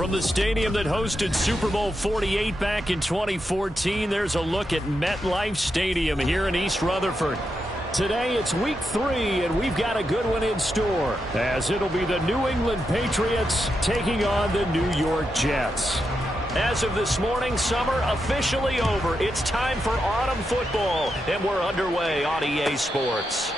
From the stadium that hosted Super Bowl 48 back in 2014, there's a look at MetLife Stadium here in East Rutherford. Today it's week 3, and we've got a good one in store, as it'll be the New England Patriots taking on the New York Jets. As of this morning, summer officially over. It's time for autumn football, and we're underway on EA Sports.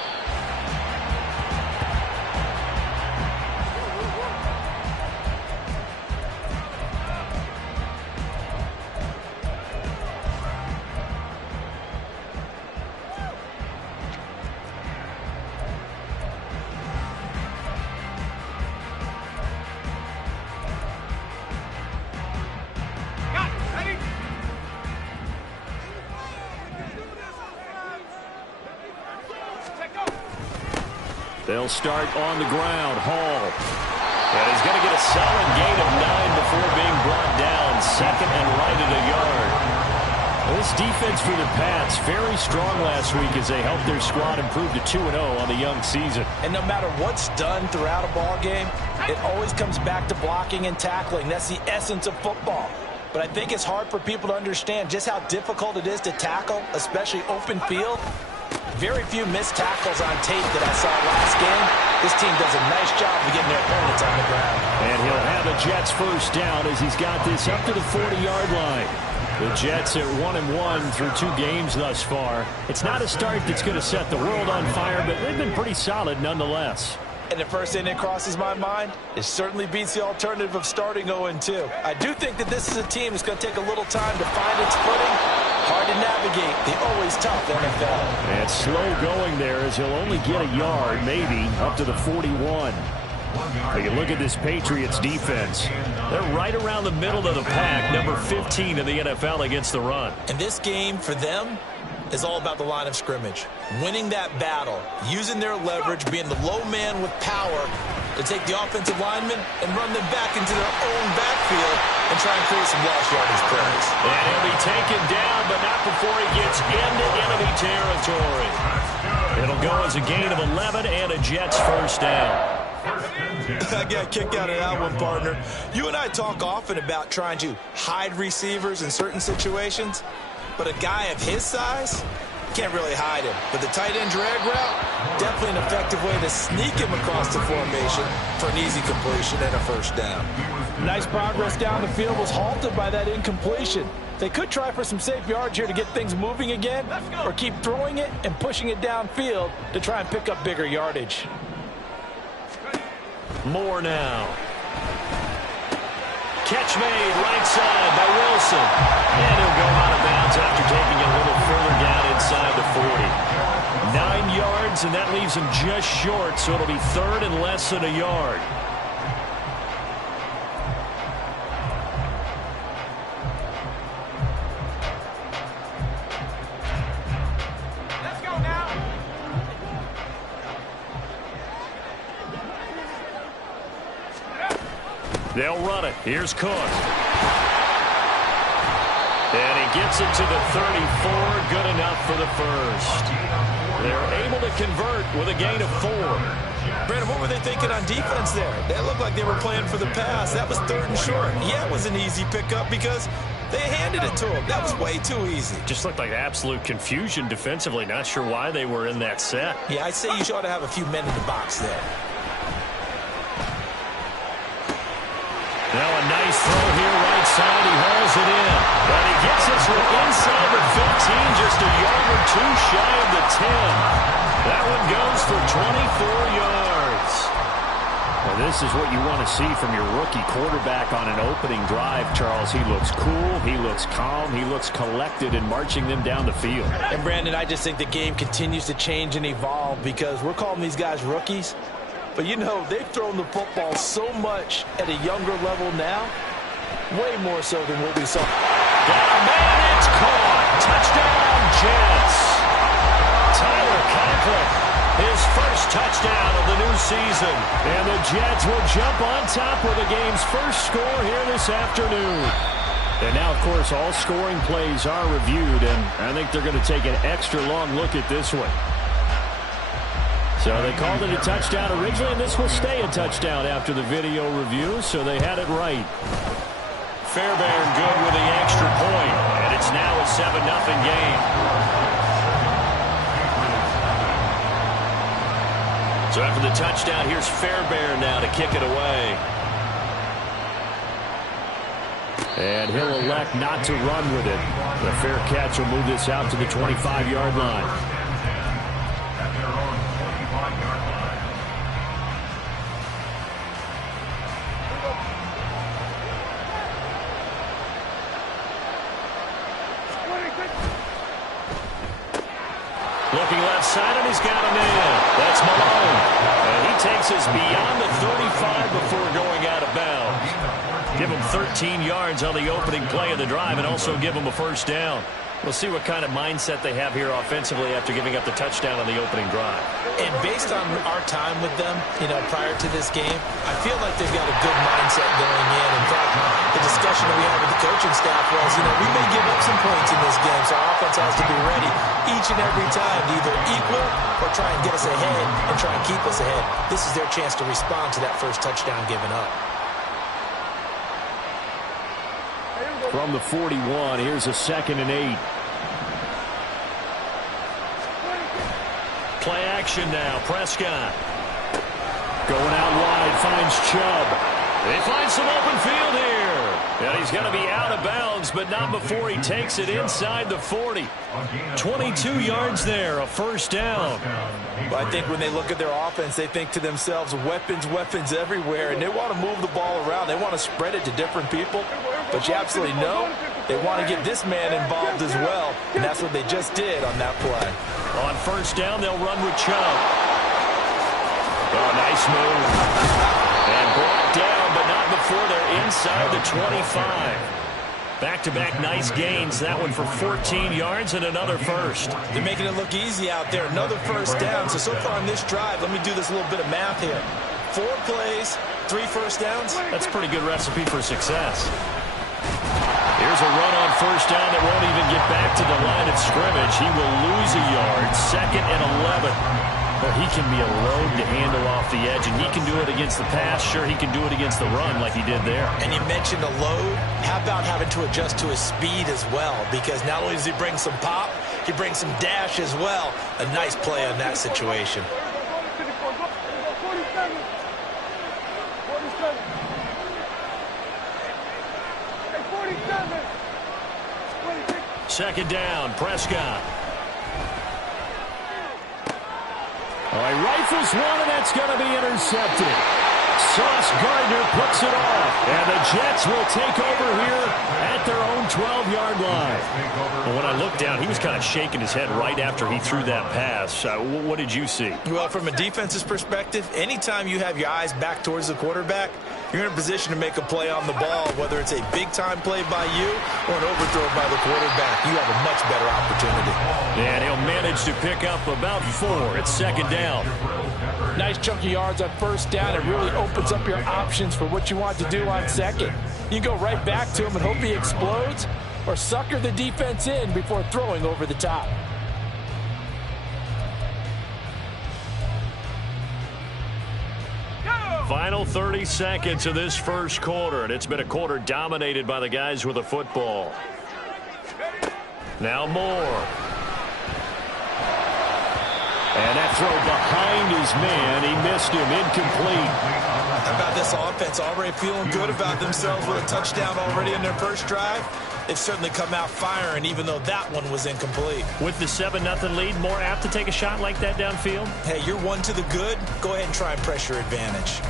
They'll start on the ground. Hall. And he's going to get a solid gain of 9 before being brought down. Second and right at a yard. This defense for the Pats, very strong last week as they helped their squad improve to 2-0 on the young season. And no matter what's done throughout a ball game, it always comes back to blocking and tackling. That's the essence of football. But I think it's hard for people to understand just how difficult it is to tackle, especially open field. Very few missed tackles on tape that I saw last game. This team does a nice job of getting their opponents on the ground. And he'll have a Jets first down as he's got this up to the 40-yard line. The Jets at 1-1 through 2 games thus far. It's not a start that's going to set the world on fire, but they've been pretty solid nonetheless. And the first thing that crosses my mind, it certainly beats the alternative of starting 0-2. I do think that this is a team that's going to take a little time to find its footing. Hard to navigate the always tough NFL. And slow going there as he'll only get a yard, maybe, up to the 41. But you look at this Patriots defense. They're right around the middle of the pack, number 15 in the NFL against the run. And this game for them is all about the line of scrimmage. Winning that battle, using their leverage, being the low man with power to take the offensive linemen and run them back into their own backfield and try and create some lost yardage plays. And he'll be taken down, but not before he gets into enemy territory. It'll go as a gain of 11 and a Jets first down. I got kicked out of that one, partner. You and I talk often about trying to hide receivers in certain situations, but a guy of his size can't really hide him. But the tight end drag route, definitely an effective way to sneak him across the formation for an easy completion and a first down. Nice progress down the field was halted by that incompletion. They could try for some safe yards here to get things moving again, or keep throwing it and pushing it downfield to try and pick up bigger yardage. More now. Catch made right side by Wilson. And he'll go out of bounds after taking it a little further down inside the 40. 9 yards, and that leaves him just short, so it'll be third and less than a yard. They'll run it. Here's Cook. And he gets it to the 34. Good enough for the first. They're able to convert with a gain of 4. Brandon, what were they thinking on defense there? They looked like they were playing for the pass. That was third and short. Yeah, it was an easy pickup because they handed it to him. That was way too easy. Just looked like absolute confusion defensively. Not sure why they were in that set. Yeah, I'd say you ought to have a few men in the box there. Now a nice throw here right side. He hauls it in. But he gets it from inside the 15, just a yard or 2 shy of the 10. That one goes for 24 yards. Well, this is what you want to see from your rookie quarterback on an opening drive, Charles. He looks cool. He looks calm. He looks collected in marching them down the field. And, Brandon, I just think the game continues to change and evolve because we're calling these guys rookies. But, you know, they've thrown the football so much at a younger level now, way more so than what we saw. Got a man, it's caught. Touchdown, Jets. Tyler Conklin, his first touchdown of the new season. And the Jets will jump on top with the game's first score here this afternoon. And now, of course, all scoring plays are reviewed, and I think they're going to take an extra long look at this one. So they called it a touchdown originally, and this will stay a touchdown after the video review, so they had it right. Fairbairn good with the extra point, and it's now a 7-0 game. So after the touchdown, here's Fairbairn now to kick it away. And he'll elect not to run with it. The fair catch will move this out to the 25-yard line. Looking left side, and he's got a man. That's Malone. And he takes us beyond the 35 before going out of bounds. Give him 13 yards on the opening play of the drive and also give him a first down. We'll see what kind of mindset they have here offensively after giving up the touchdown on the opening drive. And based on our time with them, prior to this game, I feel like they've got a good mindset going in. In fact, the discussion that we had with the coaching staff was, we may give up some points in this game, so our offense has to be ready each and every time to either equal or try and get us ahead and try and keep us ahead. This is their chance to respond to that first touchdown given up. From the 41, here's a 2nd and 8. Play action now. Prescott. Going out wide, finds Chubb. They find some open field here. And he's going to be out of bounds, but not before he takes it inside the 40. 22 yards there, a first down. Well, I think when they look at their offense, they think to themselves, weapons, weapons everywhere, and they want to move the ball around. They want to spread it to different people. But you absolutely know they want to get this man involved as well, and that's what they just did on that play. On first down, they'll run with Chubb. Oh, nice move. And brought down, but not before they're inside the 25. Back-to-back nice gains. That one for 14 yards and another first. They're making it look easy out there. Another first down. So far on this drive, let me do this little bit of math here. 4 plays, 3 first downs. That's a pretty good recipe for success. Here's a run on first down that won't even get back to the line of scrimmage. He will lose a yard. 2nd and 11. But he can be a load to handle off the edge, and he can do it against the pass. Sure, he can do it against the run like he did there. And you mentioned a load. How about having to adjust to his speed as well? Because not only does he bring some pop, he brings some dash as well. A nice play on that situation. Second down, Prescott. Oh, he rifles one, and that's going to be intercepted. Sauce Gardner puts it off, and the Jets will take over here at their own 12-yard line. Well, when I looked down, he was kind of shaking his head right after he threw that pass. What did you see? Well, from a defense's perspective, anytime you have your eyes back towards the quarterback, you're in a position to make a play on the ball, whether it's a big-time play by you or an overthrow by the quarterback. You have a much better opportunity. And he'll manage to pick up about 4. It's second down. Nice chunk of yards on first down. It really opens up your options for what you want to do on second. You go right back to him and hope he explodes, or sucker the defense in before throwing over the top. Final 30 seconds of this first quarter, and it's been a quarter dominated by the guys with the football. Now Moore. And that throw behind his man, he missed him, incomplete. How about this offense already feeling good about themselves with a touchdown already in their first drive? They've certainly come out firing, even though that one was incomplete. With the 7-0 lead, more apt to take a shot like that downfield? Hey, you're one to the good. Go ahead and try and press your advantage.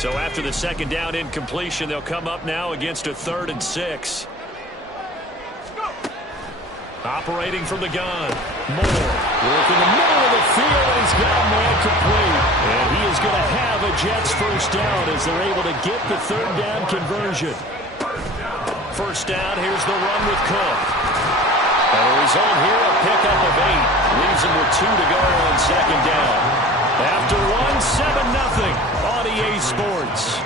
So after the second down incompletion, they'll come up now against a 3rd and 6. Operating from the gun. Moore working the middle of the field, and he's got a man complete. And he is going to have a Jets first down as they're able to get the 3rd down conversion. First down, here's the run with Cook. And the result here, a pickup of 8. Leaves him with 2 to go on second down. After 7-0 on EA Sports.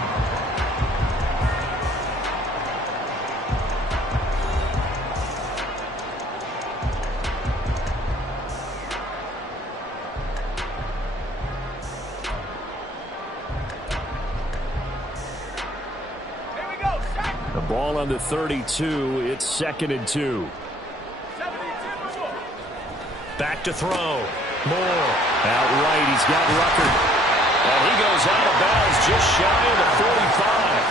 The ball on the 32. It's 2nd and 2. Back to throw. Moore. Out right. He's got Rucker. And he goes out of bounds just shy of the 45.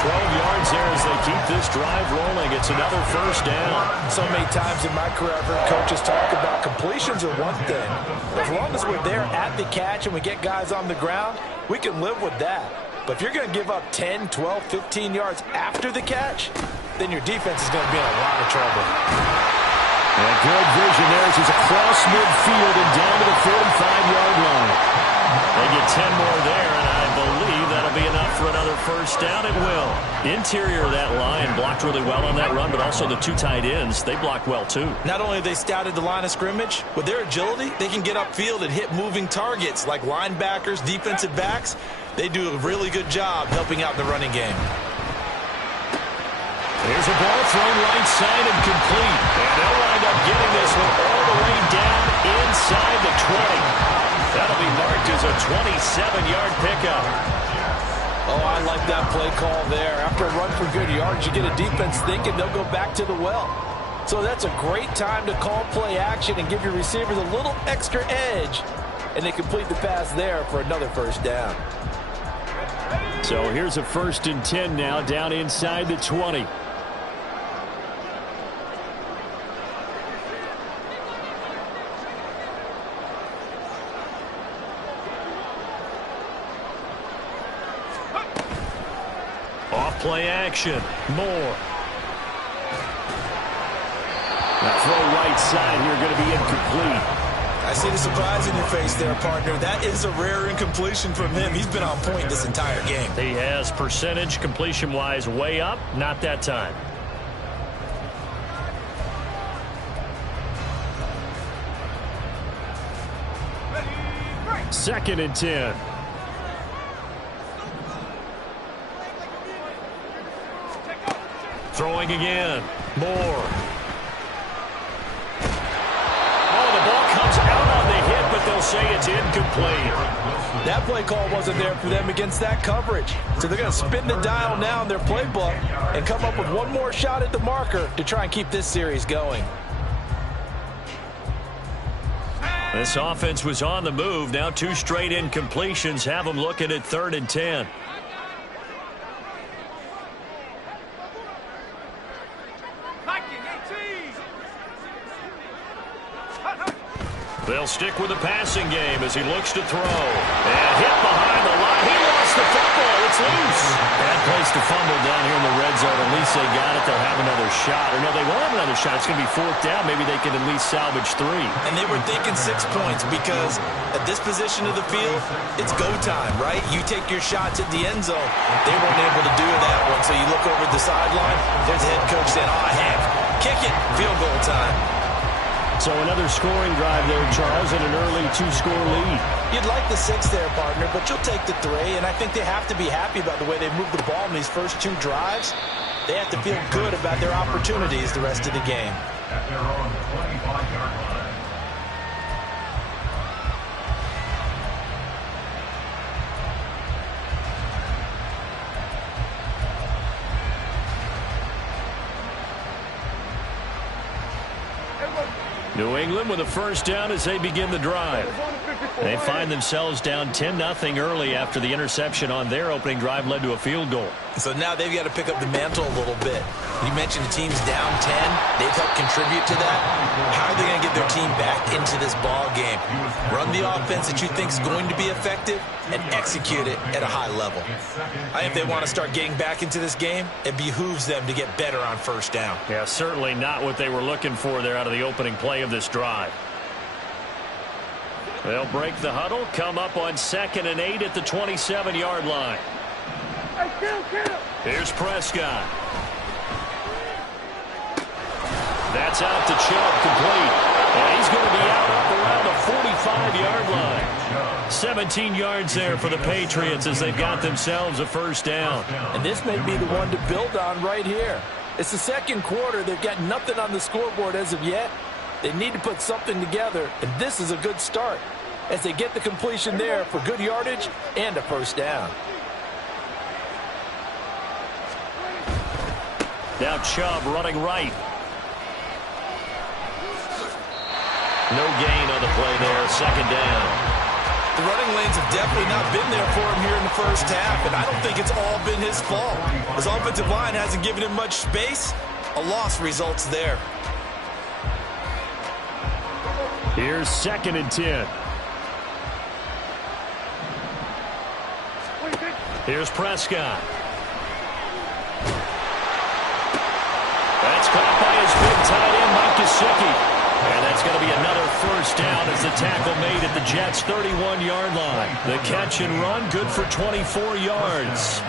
12 yards there as they keep this drive rolling. It's another first down. So many times in my career, I've heard coaches talk about completions are one thing. As long as we're there at the catch and we get guys on the ground, we can live with that. But if you're going to give up 10, 12, 15 yards after the catch, then your defense is going to be in a lot of trouble. And good vision there as he's across midfield and down to the 45-yard line. They get 10 more there, and I believe that'll be enough for another first down. It will. Interior of that line blocked really well on that run, but also the two tight ends, they blocked well too. Not only have they scouted the line of scrimmage, with their agility, they can get upfield and hit moving targets like linebackers, defensive backs. They do a really good job helping out in the running game. There's a ball thrown right side and complete. And they'll wind up getting this one all the way down inside the 20. That'll be marked as a 27-yard pickup. Oh, I like that play call there. After a run for good yards, you get a defense thinking they'll go back to the well. So that's a great time to call play action and give your receivers a little extra edge. And they complete the pass there for another first down. So here's a 1st and 10 now down inside the 20. Play action. Moore. Now throw right side here going to be incomplete. I see the surprise in your face there, partner. That is a rare incompletion from him. He's been on point this entire game. He has percentage completion-wise way up. Not that time. Second and 10. Throwing again. Moore. Oh, the ball comes out on the hit, but they'll say it's incomplete. That play call wasn't there for them against that coverage. So they're going to spin the dial now in their playbook and come up with one more shot at the marker to try and keep this series going. This offense was on the move. Now 2 straight incompletions have them looking at 3rd and 10. They'll stick with the passing game as he looks to throw. And hit behind the line. He lost the football. It's loose. Bad place to fumble down here in the red zone. At least they got it. They'll have another shot. Or no, they won't have another shot. It's going to be 4th down. Maybe they can at least salvage 3. And they were thinking 6 points because at this position of the field, it's go time, right? You take your shots at the end zone. They weren't able to do that one. So you look over the sideline. There's the head coach saying, oh, heck, kick it. Field goal time. So another scoring drive there, Charles, and an early 2-score lead. You'd like the 6 there, partner, but you'll take the 3. And I think they have to be happy about the way they moved the ball in these first 2 drives. They have to feel good about their opportunities the rest of the game. At their own 25-yard line. New England with a first down as they begin the drive. They find themselves down 10-0 early after the interception on their opening drive led to a field goal. So now they've got to pick up the mantle a little bit. You mentioned the team's down 10. They've helped contribute to that. How are they going to get their team back into this ball game? Run the offense that you think is going to be effective and execute it at a high level. I think if they want to start getting back into this game, it behooves them to get better on first down. Yeah, certainly not what they were looking for there out of the opening play of this drive. They'll break the huddle, come up on 2nd and 8 at the 27-yard line. Here's Prescott. That's out to Chubb, complete. And he's going to be out up around the 45-yard line. 17 yards there for the Patriots as they've got themselves a first down. And this may be the one to build on right here. It's the second quarter. They've got nothing on the scoreboard as of yet. They need to put something together, and this is a good start as they get the completion there for good yardage and a first down. Now Chubb running right. No gain on the play there. Second down. The running lanes have definitely not been there for him here in the first half, and I don't think it's all been his fault. His offensive line hasn't given him much space. A loss results there. Here's 2nd and 10. Here's Prescott. That's caught by his big tight end, Mike Gesicki. And that's going to be another first down as the tackle made at the Jets' 31-yard line. The catch and run, good for 24 yards.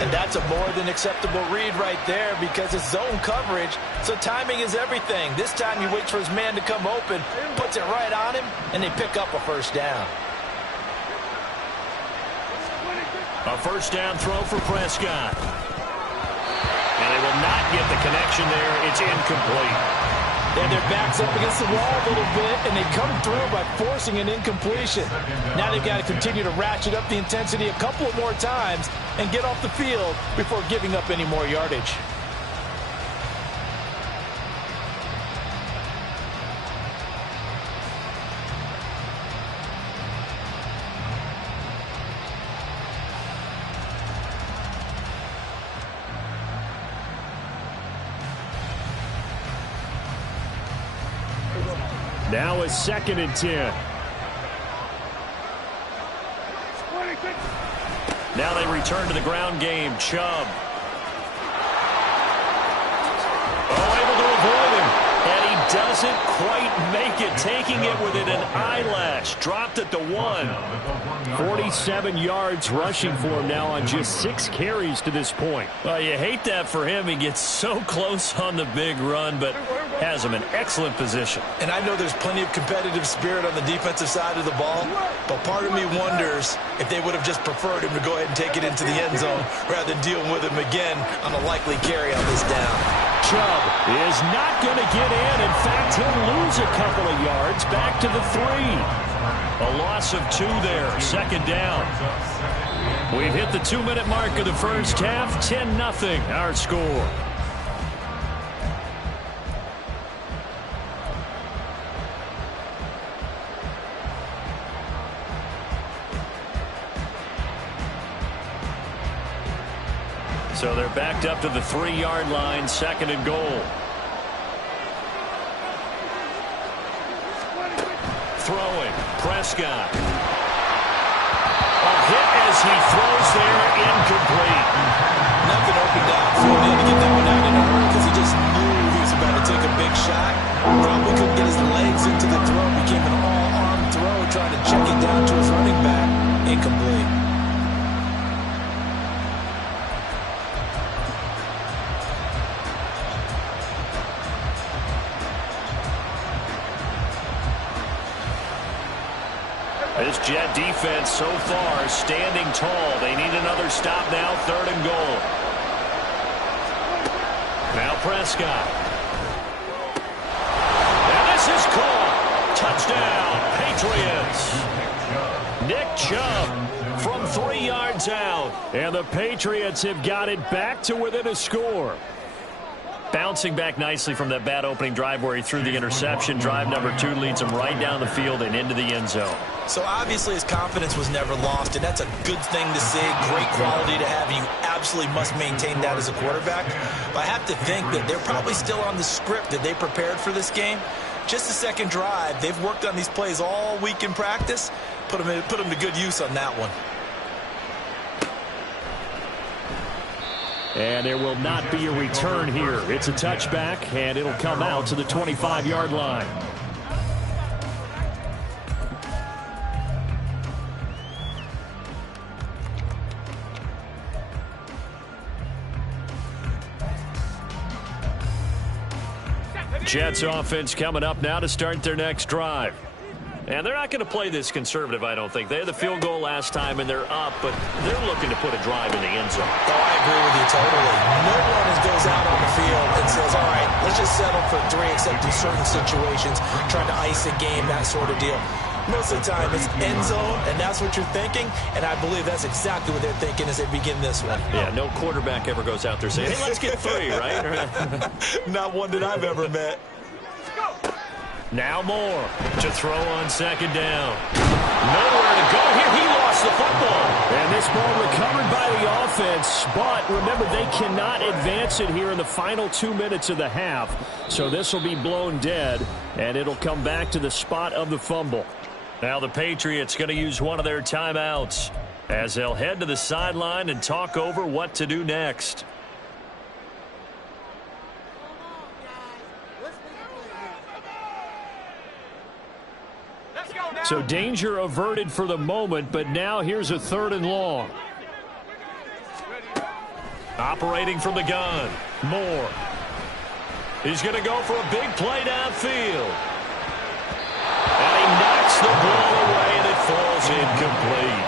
And that's a more than acceptable read right there because it's zone coverage, so timing is everything. This time he waits for his man to come open, puts it right on him, and they pick up a first down. A first down throw for Prescott. And they will not get the connection there. It's incomplete. And their back's up against the wall a little bit, and they come through by forcing an incompletion. Now they've got to continue to ratchet up the intensity a couple of more times and get off the field before giving up any more yardage. Now it's 2nd and 10. Now they return to the ground game. Chubb. Oh, able to avoid him. And he doesn't quite make it. Taking it within an eyelash. Dropped at the 1. 47 yards rushing for him now on just 6 carries to this point. Well, you hate that for him. He gets so close on the big run, but has him in excellent position. And I know there's plenty of competitive spirit on the defensive side of the ball, but part of me wonders if they would have just preferred him to go ahead and take it into the end zone rather than dealing with him again on a likely carry on this down. Chubb is not going to get in. In fact, he'll lose a couple of yards back to the 3. A loss of 2 there. 2nd down. We've hit the 2-minute mark of the first half. 10-0 our score. So they're backed up to the 3-yard line, 2nd and goal. Throwing, Prescott. A hit as he throws there, incomplete. Nothing open downfield. He had to get that one out in a hurry because he just knew he was about to take a big shot. Probably couldn't get his legs into the throw. Became an all-arm throw, trying to check it down to his running back. Incomplete. This Jet defense so far standing tall. They need another stop now, 3rd and goal. Now Prescott. And this is caught. Touchdown, Patriots. Nick Chubb from 3 yards out. And the Patriots have got it back to within a score. Bouncing back nicely from that bad opening drive where he threw the interception. Drive number 2 leads him right down the field and into the end zone. So obviously his confidence was never lost, and that's a good thing to see. Great quality to have. You absolutely must maintain that as a quarterback. But I have to think that they're probably still on the script that they prepared for this game. Just the second drive. They've worked on these plays all week in practice. Put them to good use on that one. And there will not be a return here. It's a touchback, and it'll come out to the 25-yard line. Jets offense coming up now to start their next drive. And they're not going to play this conservative, I don't think. They had the field goal last time, and they're up, but they're looking to put a drive in the end zone. Oh, I agree with you totally. No one goes out on the field and says, all right, let's just settle for 3, except in certain situations, trying to ice a game, that sort of deal. Most of the time, it's end zone, and that's what you're thinking, and I believe that's exactly what they're thinking as they begin this one. Yeah, no quarterback ever goes out there saying, hey, let's get 3, right? Not one that I've ever met. Now Moore to throw on second down. Nowhere to go here. He lost the football. And this ball recovered by the offense. But remember, they cannot advance it here in the final 2 minutes of the half. So this will be blown dead, and it'll come back to the spot of the fumble. Now the Patriots going to use one of their timeouts as they'll head to the sideline and talk over what to do next. So danger averted for the moment, but now here's a 3rd and long. Operating from the gun, Moore. He's going to go for a big play downfield. And he knocks the ball away, and it falls incomplete.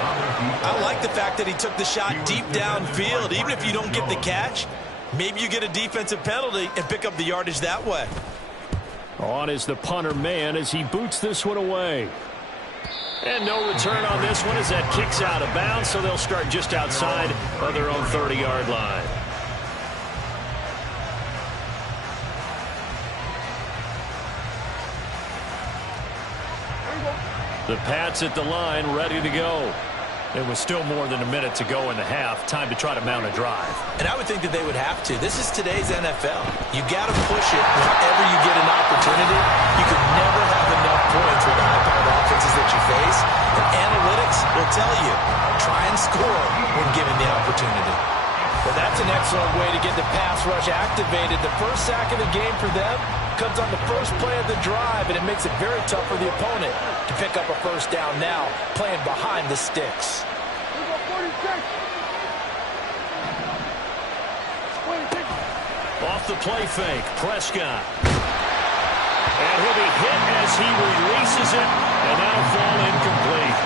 I like the fact that he took the shot deep downfield. Even if you don't get the catch, maybe you get a defensive penalty and pick up the yardage that way. On is the punter man as he boots this one away. And no return on this one as that kicks out of bounds, so they'll start just outside of their own 30-yard line. The Pats at the line, ready to go. It was still more than a minute to go in the half. Time to try to mount a drive. And I would think that they would have to. This is today's NFL. You got to push it whenever you get an opportunity. You could never have enough points with the high-powered offenses that you face. And analytics will tell you, try and score when given the opportunity. Well, that's an excellent way to get the pass rush activated. The first sack of the game for them comes on the first play of the drive, and it makes it very tough for the opponent to pick up a first down now, playing behind the sticks. Off the play fake, Prescott. And he'll be hit as he releases it, and that'll fall incomplete.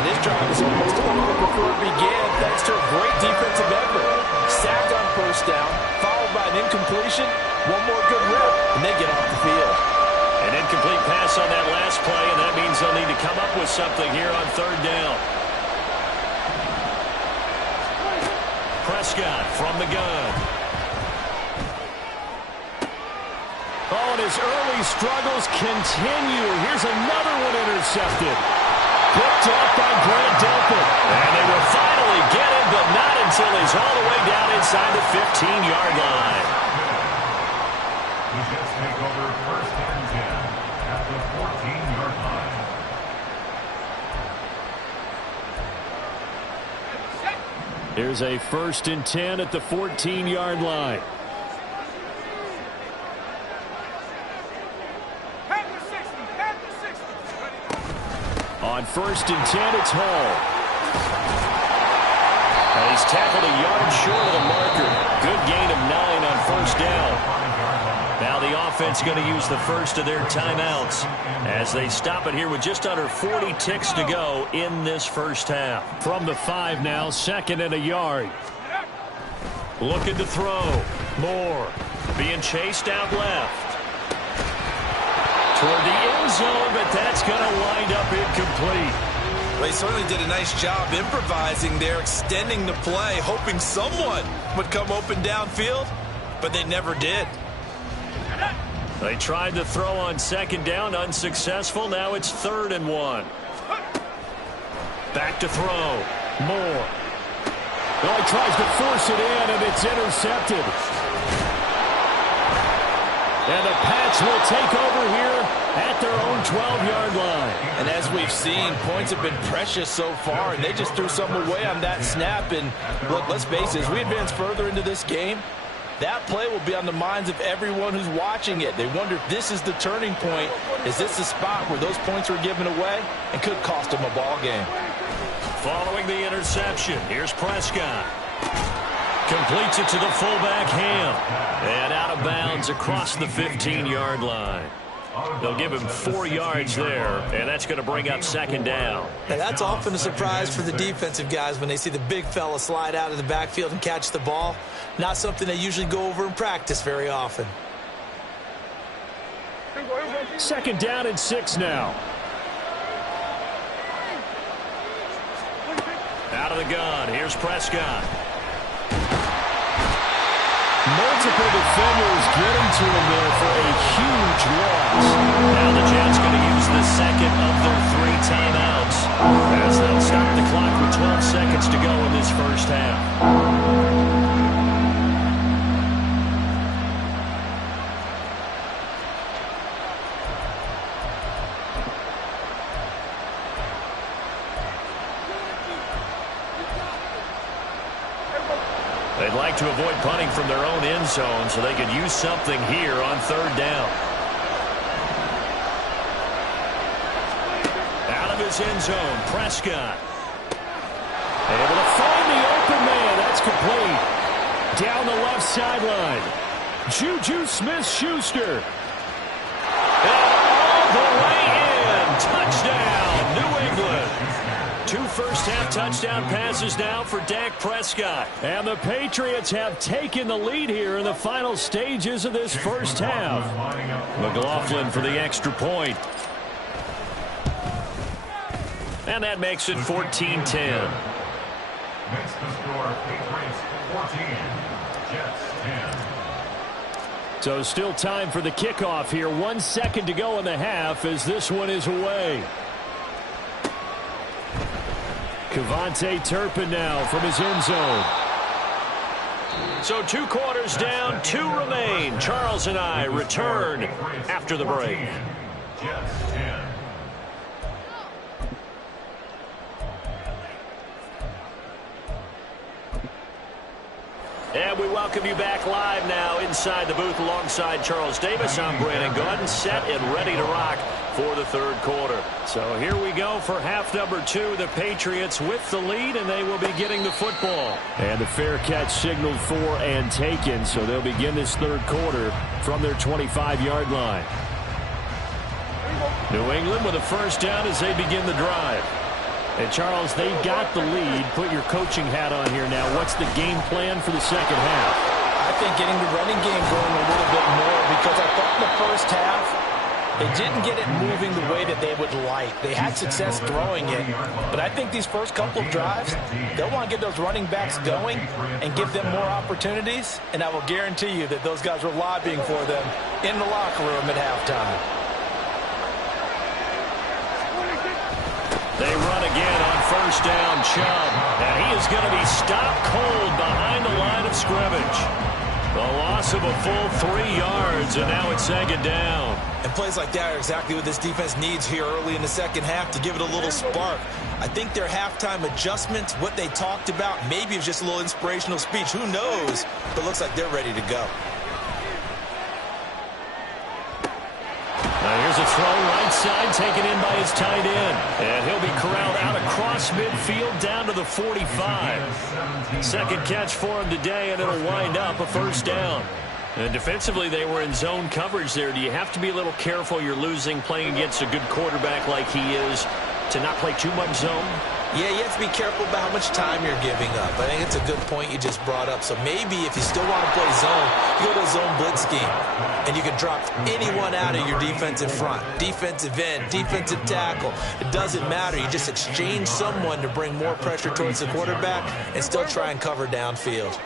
And this drive is almost over before it began, thanks to a great defensive effort. Sack on first down, followed by an incompletion. One more good rip, and they get off the field. An incomplete pass on that last play, and that means they'll need to come up with something here on 3rd down. Prescott from the gun. Oh, and his early struggles continue. Here's another one intercepted. Picked off by Grant Delpit. And they will finally get him, but not until he's all the way down inside the 15-yard line. The Jets take over 1st and 10 at the 14-yard line. Here's a 1st and 10 at the 14-yard line. On 1st and 10, it's Hall. And he's tackled a yard short of the marker. Good gain of 9 on 1st down. Now the offense going to use the first of their timeouts as they stop it here with just under 40 ticks to go in this first half. From the 5 now, 2nd and a yard. Looking to throw. Moore being chased out left. Toward the end zone, but that's going to wind up incomplete. Well, he certainly did a nice job improvising there, extending the play, hoping someone would come open downfield, but they never did. They tried to throw on 2nd down, unsuccessful. Now it's 3rd and 1. Back to throw. Moore. Well, he tries to force it in, and it's intercepted. And the Pats will take over here at their own 12-yard line. And as we've seen, points have been precious so far, and they just threw some away on that snap. And look, let's face it, as we advance further into this game, that play will be on the minds of everyone who's watching it. They wonder if this is the turning point. Is this the spot where those points were given away and could cost them a ball game? Following the interception, here's Prescott. Completes it to the fullback, Ham. And out of bounds across the 15-yard line. They'll give him 4 yards there, and that's going to bring up 2nd down. Now, that's often a surprise for the defensive guys when they see the big fella slide out of the backfield and catch the ball. Not something they usually go over in practice very often. 2nd down and 6 now. out of the gun. Here's Prescott. Multiple defenders getting to him there for a huge loss. Now the Jets going to use the second of their 3 timeouts as they'll stop the clock with 12 seconds to go in this first half. They'd like to avoid punting from their own end zone so they could use something here on 3rd down. Out of his end zone, Prescott. Able to find the open man. That's complete. Down the left sideline. Juju Smith-Schuster. And all the way in. Touchdown, New England. 2 first-half touchdown passes now for Dak Prescott. And the Patriots have taken the lead here in the final stages of this first half. McLaughlin for the extra point. And that makes it 14-10. Makes the score Patriots 14, Jets 10. So still time for the kickoff here. 1 second to go in the half as this one is away. Kevontae Turpin now from his end zone. So 2 quarters down, 2 remain. Charles and I return after the break. Jets 10. And we welcome you back live now inside the booth alongside Charles Davis. I'm Brandon Gaudin, set and ready to rock for the 3rd quarter. So here we go for half number 2. The Patriots with the lead, and they will be getting the football. And the fair catch signaled for and taken, so they'll begin this 3rd quarter from their 25-yard line. New England with a first down as they begin the drive. And, Charles, they've got the lead. Put your coaching hat on here now. What's the game plan for the second half? I think getting the running game going a little bit more because I thought in the first half they didn't get it moving the way that they would like. They had success throwing it, but I think these first couple of drives, they'll want to get those running backs going and give them more opportunities, and I will guarantee you that those guys were lobbying for them in the locker room at halftime. They run again on first down, Chubb. And he is going to be stopped cold behind the line of scrimmage. The loss of a full 3 yards, and now it's 2nd down. And plays like that are exactly what this defense needs here early in the second half to give it a little spark. I think their halftime adjustments, what they talked about, maybe it's just a little inspirational speech. Who knows? But it looks like they're ready to go. Now here's a throw right side taken in by his tight end. And he'll be corralled out across midfield down to the 45. Second catch for him today, and it'll wind up a first down. And defensively, they were in zone coverage there. Do you have to be a little careful? You're losing playing against a good quarterback like he is to not play too much zone? Yeah, you have to be careful about how much time you're giving up. I think it's a good point you just brought up. So maybe if you still want to play zone, you go to a zone blitz scheme. And you can drop anyone out of your defensive front. Defensive end, defensive tackle. It doesn't matter. You just exchange someone to bring more pressure towards the quarterback and still try and cover downfield.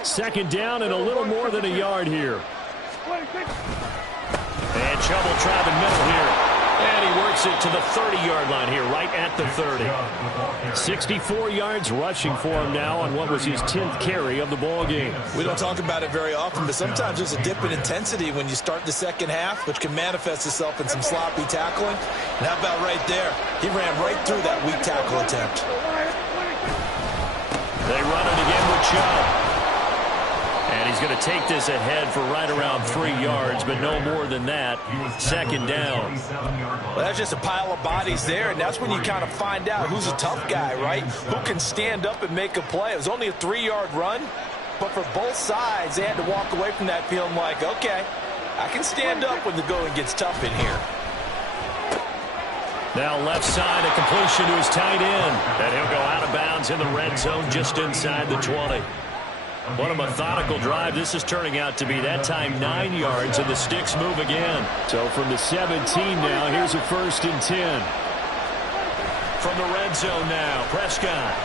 2nd down and a little more than a yard here. And Chubb will try the middle here. And he works it to the 30-yard line here, right at the 30. 64 yards rushing for him now on what was his 10th carry of the ball game. We don't talk about it very often, but sometimes there's a dip in intensity when you start the second half, which can manifest itself in some sloppy tackling. And how about right there? He ran right through that weak tackle attempt. They run it again with Chubb. And he's going to take this ahead for right around 3 yards, but no more than that. 2nd down. Well, that's just a pile of bodies there, and that's when you kind of find out who's a tough guy, right? Who can stand up and make a play. It was only a 3-yard run, but for both sides, they had to walk away from that feeling like, okay, I can stand up when the going gets tough in here. Now left side, a completion to his tight end. And he'll go out of bounds in the red zone just inside the 20. What a methodical drive this is turning out to be. That time 9 yards, and the sticks move again. So from the 17 now, here's a 1st and 10. From the red zone now, Prescott.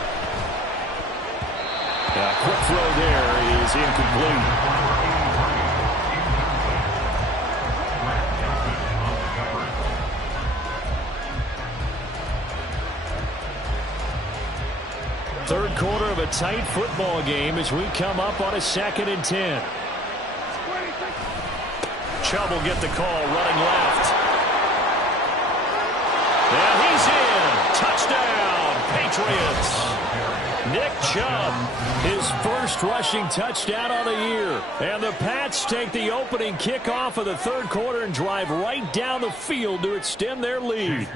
Quick throw there is incomplete. Third quarter of a tight football game as we come up on a 2nd and 10. Chubb will get the call running left. And he's in. Touchdown, Patriots. Nick Chubb, his first rushing touchdown on the year. And the Pats take the opening kickoff of the third quarter and drive right down the field to extend their lead.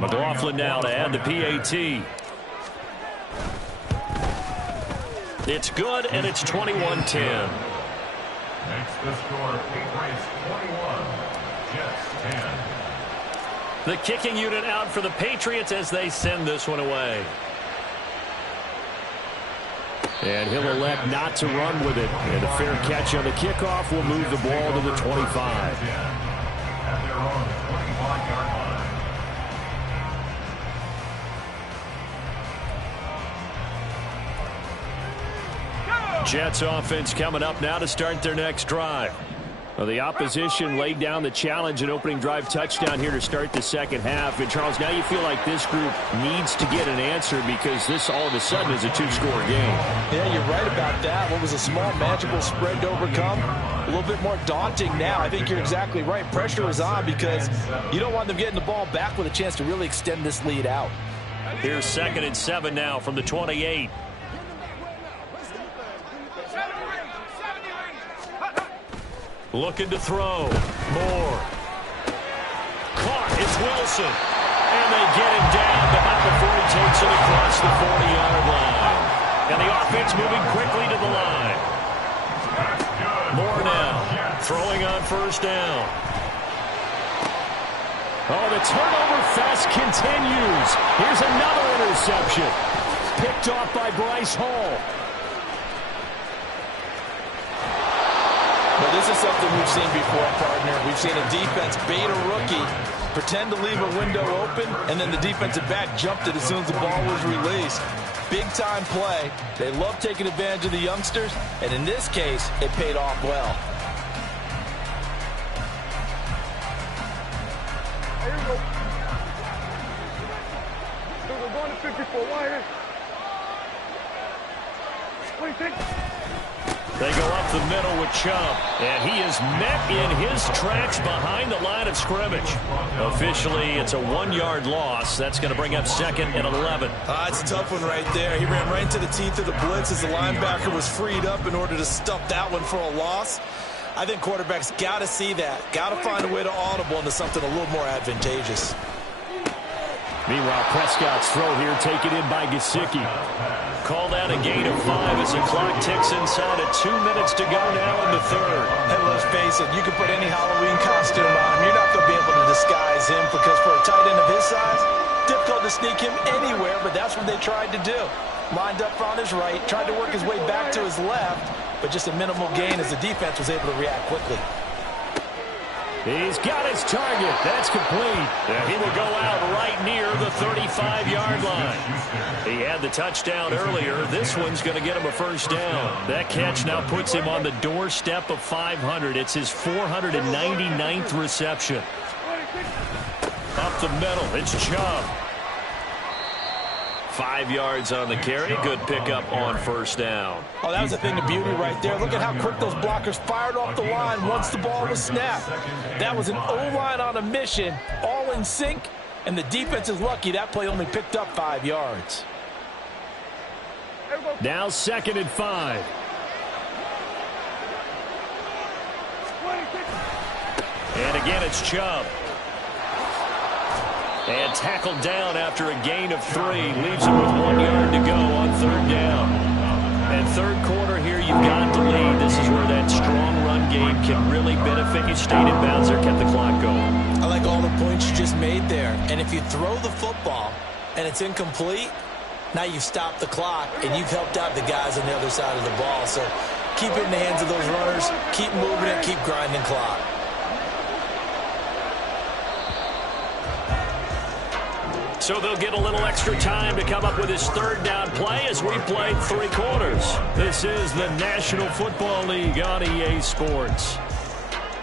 McLaughlin now to add the PAT. It's good, and it's 21-10. Makes the score Patriots 21, Jets 10. The kicking unit out for the Patriots as they send this one away. And he'll elect not to run with it. And a fair catch on the kickoff will move the ball to the 25. At their own 25-yard line. Jets offense coming up now to start their next drive. Well, the opposition laid down the challenge and opening drive touchdown here to start the second half. And, Charles, now you feel like this group needs to get an answer because this all of a sudden is a two-score game. Yeah, you're right about that. What was a small, manageable spread to overcome, a little bit more daunting now. I think you're exactly right. Pressure is on because you don't want them getting the ball back with a chance to really extend this lead out. Here's 2nd and 7 now from the 28. Looking to throw. Moore. Caught. It's Wilson. And they get him down, but not before he takes it across the 40-yard line. And the offense moving quickly to the line. Moore now throwing on first down. Oh, the turnover fest continues. Here's another interception. Picked off by Bryce Hall. But this is something we've seen before, partner. We've seen a defense bait a rookie, pretend to leave a window open, and then the defensive back jumped it as soon as the ball was released. Big-time play. They love taking advantage of the youngsters, and in this case, it paid off well. Here we go. So we're going to 54 wire. 26. They go up the middle with Chubb, and he is met in his tracks behind the line of scrimmage. Officially, it's a 1-yard loss. That's going to bring up 2nd and 11. It's a tough one right there. He ran right into the teeth of the blitz as the linebacker was freed up in order to stuff that one for a loss. I think quarterbacks got to see that. Got to find a way to audible into something a little more advantageous. Meanwhile, Prescott's throw here taken in by Gesicki. Called out a gain of 5 as the clock ticks inside of 2 minutes to go now in the third. And let's face it, you can put any Halloween costume on. You're not going to be able to disguise him because for a tight end of his size, difficult to sneak him anywhere, but that's what they tried to do. Lined up on his right, tried to work his way back to his left, but just a minimal gain as the defense was able to react quickly. He's got his target. That's complete. And he will go out right near the 35-yard line. He had the touchdown earlier. This one's going to get him a first down. That catch now puts him on the doorstep of 500. It's his 499th reception. Up the middle, it's Chubb. 5 yards on the carry. Good pickup on first down. Oh, that was a thing of beauty right there. Look at how quick those blockers fired off the line once the ball was snapped. That was an O-line on a mission, all in sync, and the defense is lucky that play only picked up 5 yards. Now 2nd and 5. And again, it's Chubb. And tackled down after a gain of 3. Leaves him with 1 yard to go on third down. And third quarter here, you've got the lead. This is where that strong run game can really benefit you. Stayed in bounds there, kept the clock going. I like all the points you just made there. And if you throw the football and it's incomplete, now you've stopped the clock and you've helped out the guys on the other side of the ball. So keep it in the hands of those runners. Keep moving it. Keep grinding clock. So they'll get a little extra time to come up with his third down play as we played 3 quarters. This is the National Football League on EA Sports.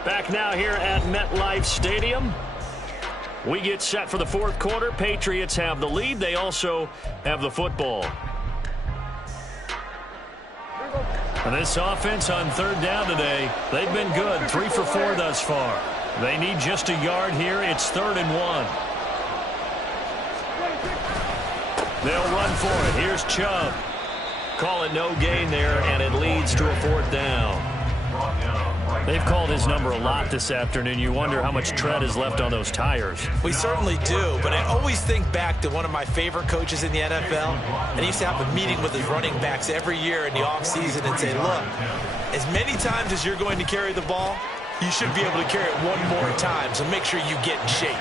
Back now here at MetLife Stadium. We get set for the 4th quarter. Patriots have the lead. They also have the football. And this offense on 3rd down today, they've been good. 3 for 4 thus far. They need just a yard here. It's 3rd and 1. They'll run for it. Here's Chubb. Call it no gain there, and it leads to a 4th down. They've called his number a lot this afternoon. You wonder how much tread is left on those tires. We certainly do, but I always think back to one of my favorite coaches in the NFL, and he used to have a meeting with his running backs every year in the offseason and say, look, as many times as you're going to carry the ball, you should be able to carry it one more time, so make sure you get in shape.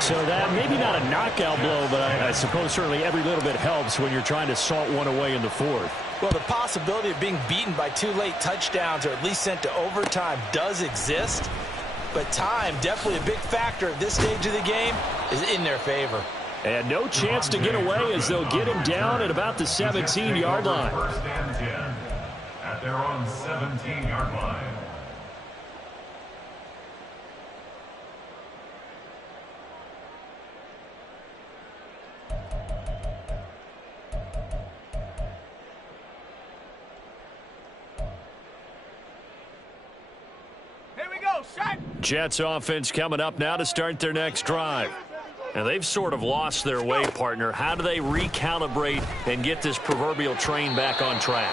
So that maybe not a knockout blow, but I suppose certainly every little bit helps when you're trying to salt one away in the 4th. Well, the possibility of being beaten by 2 late touchdowns or at least sent to overtime does exist, but time, definitely a big factor at this stage of the game, is in their favor. And no chance to get away as they'll get him down at about the 17-yard line. 1st and 10 at their own 17-yard line. Jets offense coming up now to start their next drive. And they've sort of lost their way, partner. How do they recalibrate and get this proverbial train back on track?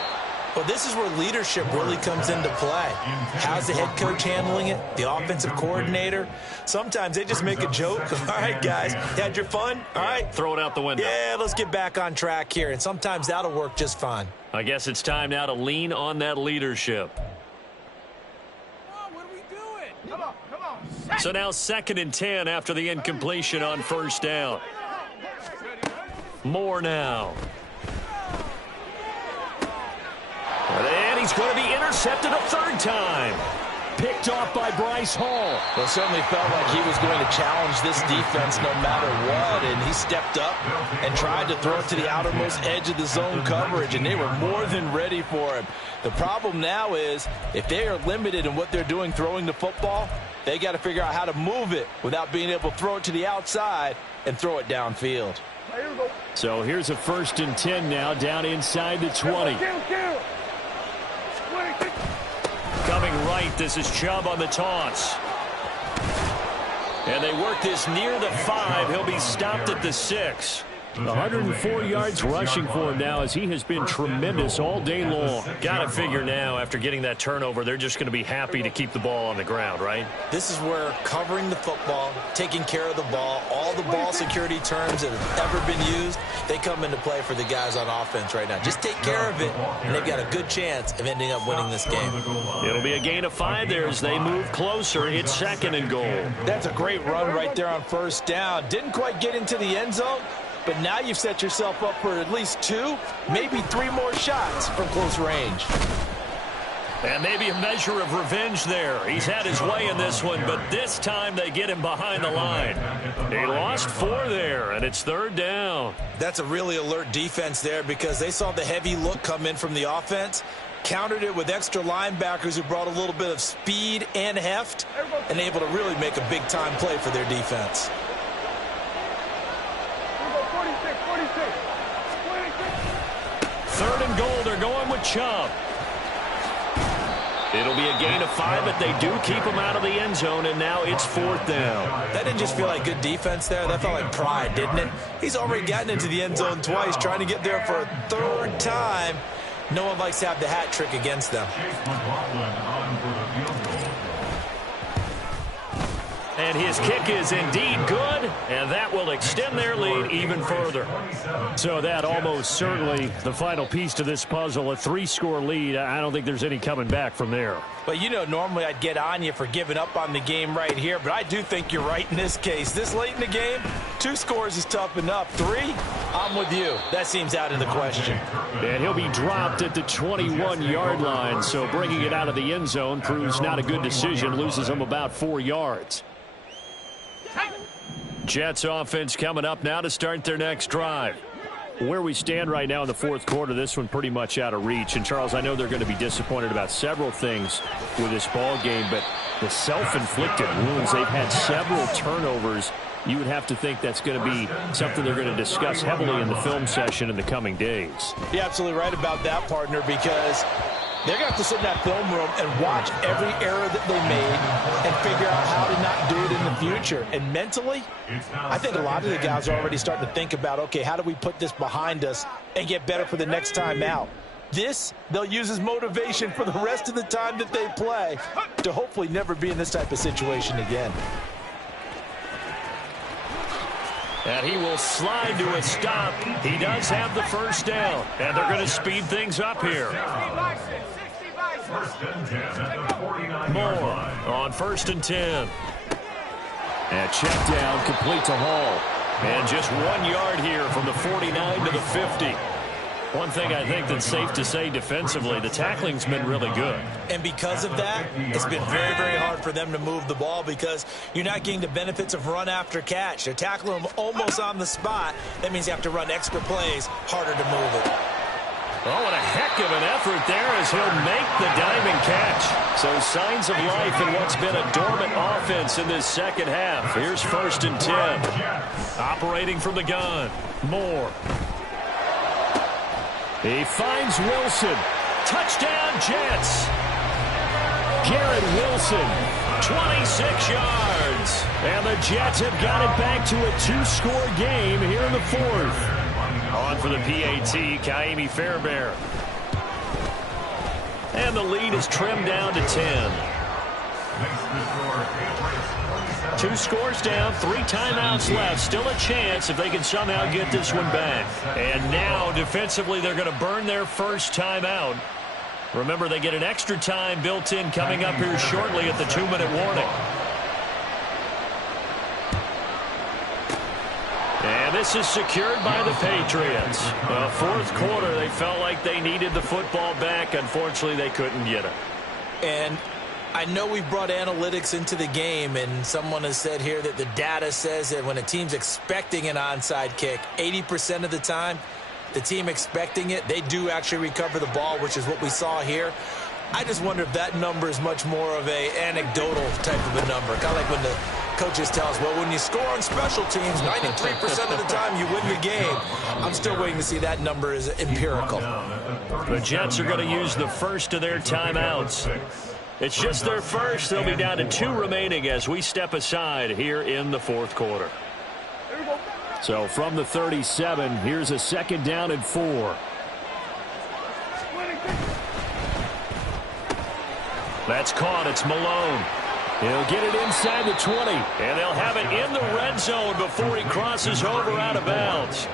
Well, this is where leadership really comes into play. How's the head coach handling it? The offensive coordinator? Sometimes they just make a joke. All right, guys, had your fun? All right. Throw it out the window. Yeah, let's get back on track here. And sometimes that'll work just fine. I guess it's time now to lean on that leadership. So now 2nd and 10 after the incompletion on 1st down. Moore now. And he's going to be intercepted a 3rd time. Picked off by Bryce Hall. Well, it certainly felt like he was going to challenge this defense no matter what, and he stepped up and tried to throw it to the outermost edge of the zone coverage, and they were more than ready for him. The problem now is if they are limited in what they're doing throwing the football, they got to figure out how to move it without being able to throw it to the outside and throw it downfield. So here's a 1st and 10 now down inside the 20. Coming right, this is Chubb on the toss. And they work this near the 5. He'll be stopped at the 6. 104 yards rushing for him now as he has been tremendous all day long. Got to figure now after getting that turnover, they're just going to be happy to keep the ball on the ground, right? This is where covering the football, taking care of the ball, all the ball security terms that have ever been used, they come into play for the guys on offense right now. Just take care of it, and they've got a good chance of ending up winning this game. It'll be a gain of 5 there as they move closer. It's 2nd and goal. That's a great run right there on 1st down. Didn't quite get into the end zone, but now you've set yourself up for at least 2, maybe 3 more shots from close range. And maybe a measure of revenge there. He's had his way in this one, but this time they get him behind the line. He lost 4 there, and it's 3rd down. That's a really alert defense there because they saw the heavy look come in from the offense, countered it with extra linebackers who brought a little bit of speed and heft, and able to really make a big-time play for their defense. 3rd and goal, they're going with Chubb. It'll be a gain of 5, but they do keep him out of the end zone, and now it's 4th down. That didn't just feel like good defense there. That felt like pride, didn't it? He's already gotten into the end zone twice, trying to get there for a 3rd time. No one likes to have the hat trick against them. And his kick is indeed good, and that will extend their lead even further. So that almost certainly the final piece to this puzzle, a 3-score lead. I don't think there's any coming back from there. Well, you know, normally I'd get on you for giving up on the game right here, but I do think you're right in this case. This late in the game, 2 scores is tough enough. 3, I'm with you. That seems out of the question. And he'll be dropped at the 21-yard line, so bringing it out of the end zone proves not a good decision, loses him about 4 yards. Jets offense coming up now to start their next drive. Where we stand right now in the fourth quarter, this one pretty much out of reach. And, Charles, I know they're going to be disappointed about several things with this ball game, but the self-inflicted wounds, they've had several turnovers. You would have to think that's going to be something they're going to discuss heavily in the film session in the coming days. You're absolutely right about that, partner, because they're going to have to sit in that film room and watch every error that they made and figure out how to not do it in the future. And mentally, I think a lot of the guys are already starting to think about, okay, how do we put this behind us and get better for the next time out? This, they'll use as motivation for the rest of the time that they play to hopefully never be in this type of situation again. And he will slide to a stop. He does have the first down. And they're going to speed things up here. Moore on 1st and 10. And check down, complete to Hall. And just 1 yard here from the 49 to the 50. One thing I think that's safe to say defensively, the tackling's been really good. And because of that, it's been very, very hard for them to move the ball because you're not getting the benefits of run after catch. They're tackling them almost on the spot. That means you have to run extra plays, harder to move it. Oh, what a heck of an effort there as he'll make the diving catch. So signs of life in what's been a dormant offense in this second half. Here's 1st and 10. Operating from the gun. Moore. He finds Wilson. Touchdown, Jets. Garrett Wilson, 26 yards. And the Jets have got it back to a 2-score game here in the fourth. On for the PAT, Kaimi Fairbairn. And the lead is trimmed down to 10. 2 scores down, 3 timeouts left. Still a chance if they can somehow get this one back. And now, defensively, they're going to burn their first timeout. Remember, they get an extra time built in coming up here shortly at the 2-minute warning. And this is secured by the Patriots. Well, fourth quarter, they felt like they needed the football back. Unfortunately, they couldn't get it. And I know we've brought analytics into the game, and someone has said here that the data says that when a team's expecting an onside kick, 80% of the time, the team expecting it, they do actually recover the ball, which is what we saw here. I just wonder if that number is much more of an anecdotal type of a number. Kind of like when the coaches tell us, well, when you score on special teams, 93% of the time you win the game. I'm still waiting to see that number is empirical. The Jets are going to use the first of their timeouts. It's just their first. They'll be down to 2 remaining as we step aside here in the fourth quarter. So from the 37, here's a 2nd down and 4. That's caught. It's Malone. He'll get it inside the 20, and they'll have it in the red zone before he crosses over out of bounds.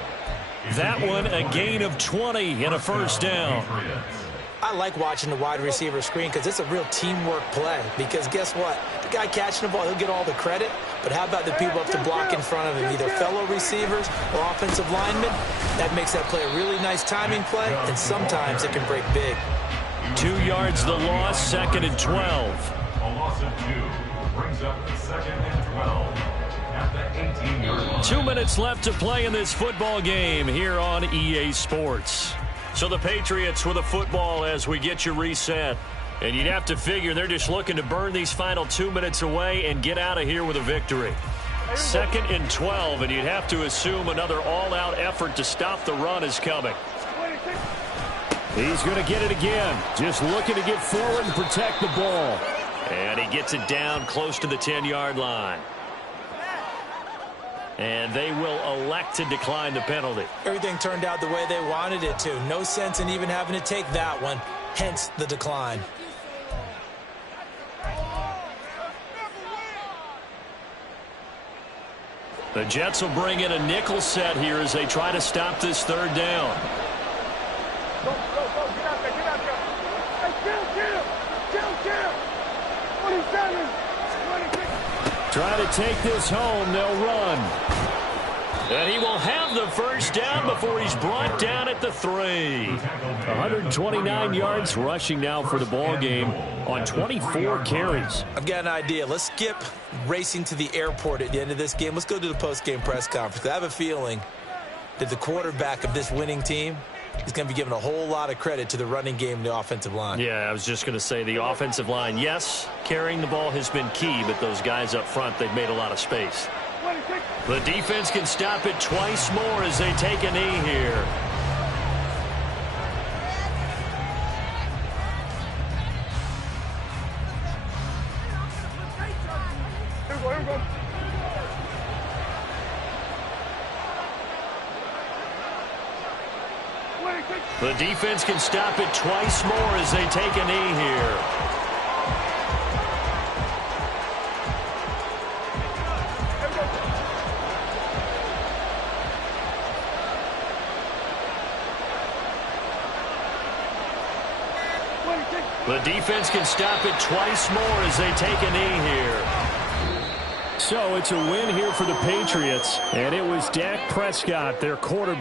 That one, a gain of 20 and a first down. I like watching the wide receiver screen because it's a real teamwork play. Because guess what? The guy catching the ball, he'll get all the credit. But how about the people up to block in front of him, either fellow receivers or offensive linemen? That makes that play a really nice timing play, and sometimes it can break big. 2 yards the loss, 2nd and 12. A loss of 2 brings up 2nd and 12 at the 18-yard line. 2 minutes left to play in this football game here on EA Sports. So the Patriots with a football as we get you reset. And you'd have to figure they're just looking to burn these final 2 minutes away and get out of here with a victory. 2nd and 12, and you'd have to assume another all-out effort to stop the run is coming. He's going to get it again. Just looking to get forward and protect the ball. And he gets it down close to the 10-yard line. And they will elect to decline the penalty. Everything turned out the way they wanted it to. No sense in even having to take that one, hence the decline. The Jets will bring in a nickel set here as they try to stop this 3rd down. Go, get out there, get out there. Hey, kill. 27, 26. Trying to take this home, they'll run. And he will have have the first down before he's brought down at the 3. 129 yards rushing now for the ball game on 24 carries. I've got an idea. Let's skip racing to the airport at the end of this game. Let's go to the post-game press conference. I have a feeling that the quarterback of this winning team is going to be given a whole lot of credit to the running game and the offensive line. Yeah, I was just going to say the offensive line, yes, carrying the ball has been key, but those guys up front, they've made a lot of space. The defense can stop it twice more as they take a knee here. The defense can stop it twice more as they take a knee here. The defense can stop it twice more as they take a knee here. So it's a win here for the Patriots, and it was Dak Prescott, their quarterback.